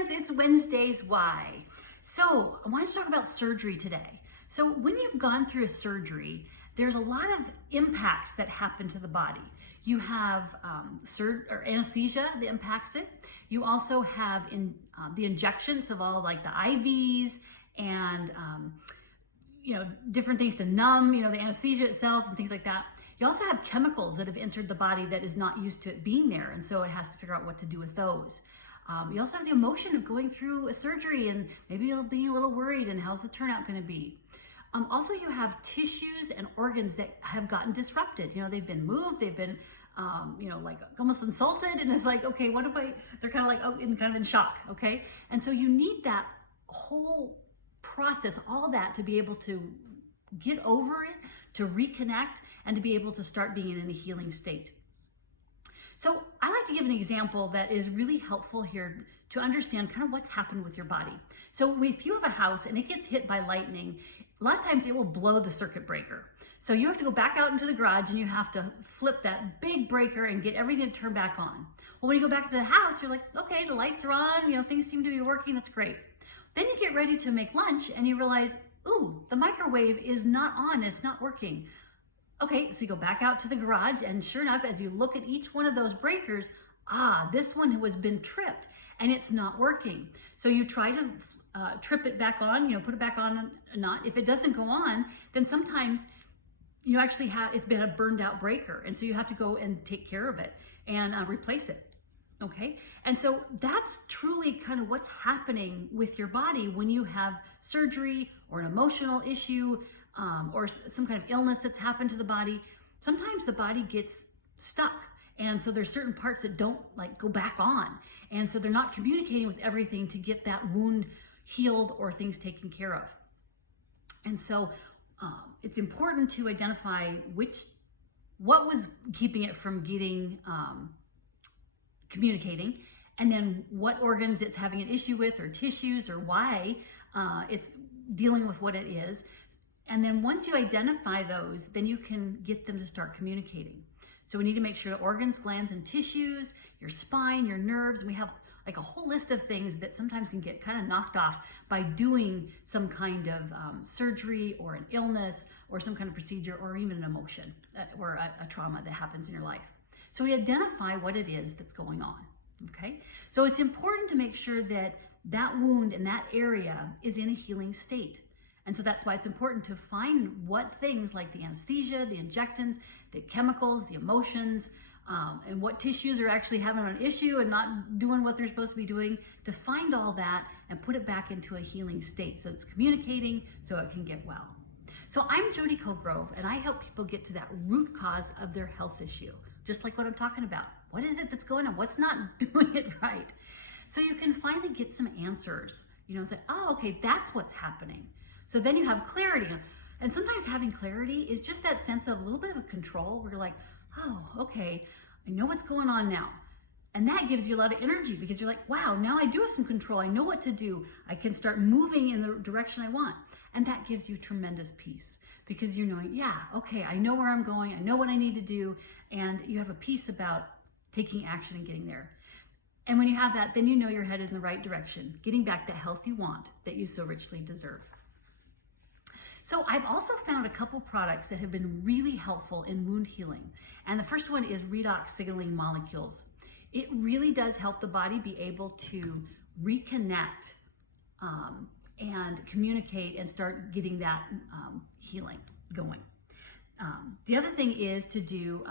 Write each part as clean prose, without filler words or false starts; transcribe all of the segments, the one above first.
friends, it's Wednesday's Why. So I wanted to talk about surgery today. So when you've gone through a surgery, there's a lot of impacts that happen to the body. You have anesthesia that impacts it. You also have the injections of all like the IVs and different things to numb, the anesthesia itself and things like that. You also have chemicals that have entered the body that is not used to it being there, and so it has to figure out what to do with those. You also have the emotion of going through a surgery and maybe being a little worried and how's the turnout going to be. Also, you have tissues and organs that have gotten disrupted. They've been moved, they've been, like almost insulted, and it's like, okay, what if they're kind of like, kind of in shock, okay? And so you need that whole process, all that to be able to get over it, to reconnect, and to be able to start being in a healing state. So I like to give an example that is really helpful here to understand kind of what's happened with your body. So if you have a house and it gets hit by lightning, a lot of times it will blow the circuit breaker. So you have to go back out into the garage and you have to flip that big breaker and get everything to turn back on. Well, when you go back to the house, you're like, okay, the lights are on, things seem to be working, that's great. Then you get ready to make lunch and you realize, ooh, the microwave is not on, it's not working. Okay, so you go back out to the garage, and sure enough, as you look at each one of those breakers, this one has been tripped and it's not working. So you try to trip it back on, put it back on a knot. If it doesn't go on, then sometimes you actually it's been a burned out breaker, and so you have to go and take care of it and replace it. Okay, and so that's truly kind of what's happening with your body when you have surgery or an emotional issue, or some kind of illness that's happened to the body. Sometimes the body gets stuck, and so there's certain parts that don't go back on, and so they're not communicating with everything to get that wound healed or things taken care of. And so it's important to identify what was keeping it from getting communicating, and then what organs it's having an issue with, or tissues, or why it's dealing with what it is. And then once you identify those, then you can get them to start communicating. So we need to make sure the organs, glands, and tissues, your spine, your nerves, and we have like a whole list of things that sometimes can get kind of knocked off by doing some kind of surgery or an illness or some kind of procedure or even an emotion or a trauma that happens in your life. So we identify what it is that's going on, okay? So it's important to make sure that that wound in that area is in a healing state. And so that's why it's important to find what things like the anesthesia, the injectants, the chemicals, the emotions, and what tissues are actually having an issue and not doing what they're supposed to be doing, to find all that and put it back into a healing state so it's communicating so it can get well. So I'm Jody Colgrove, and I help people get to that root cause of their health issue, just like what I'm talking about. What is it that's going on? What's not doing it right? So you can finally get some answers, say, oh, okay, that's what's happening. So then you have clarity. And sometimes having clarity is just that sense of a little bit of control where you're like, oh, okay, I know what's going on now. And that gives you a lot of energy because you're like, wow, now I do have some control. I know what to do. I can start moving in the direction I want. And that gives you tremendous peace because you're knowing, yeah, okay, I know where I'm going. I know what I need to do. And you have a peace about taking action and getting there. And when you have that, then you know you're headed in the right direction, getting back the health you want that you so richly deserve. So I've also found a couple products that have been really helpful in wound healing. And the first one is redox signaling molecules. It really does help the body be able to reconnect and communicate and start getting that healing going. The other thing is to do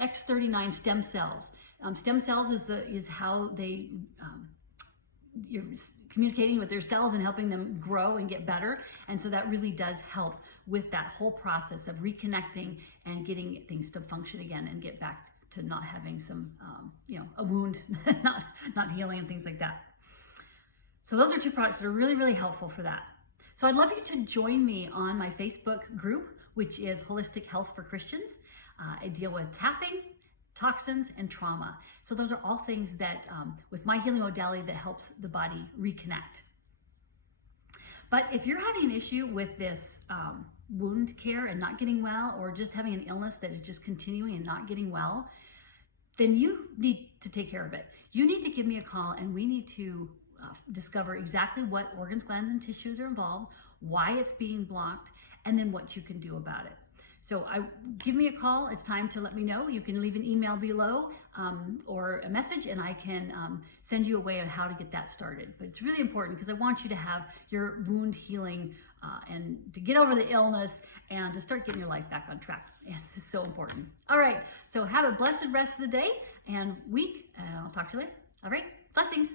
X39 stem cells. Stem cells is how you're communicating with their cells and helping them grow and get better. And so that really does help with that whole process of reconnecting and getting things to function again and get back to not having some, a wound, not healing and things like that. So those are two products that are really, really helpful for that. So I'd love you to join me on my Facebook group, which is Holistic Health for Christians. I deal with tapping, toxins, and trauma. So those are all things that, with my healing modality, that helps the body reconnect. But if you're having an issue with this wound care and not getting well, or just having an illness that is just continuing and not getting well, then you need to take care of it. you need to give me a call and we need to discover exactly what organs, glands, and tissues are involved, why it's being blocked, and then what you can do about it. So give me a call. It's time to let me know. You can leave an email below or a message, and I can send you a way of how to get that started. But it's really important because I want you to have your wound healing and to get over the illness and to start getting your life back on track. And this is so important. All right, so have a blessed rest of the day and week, and I'll talk to you later. All right, blessings.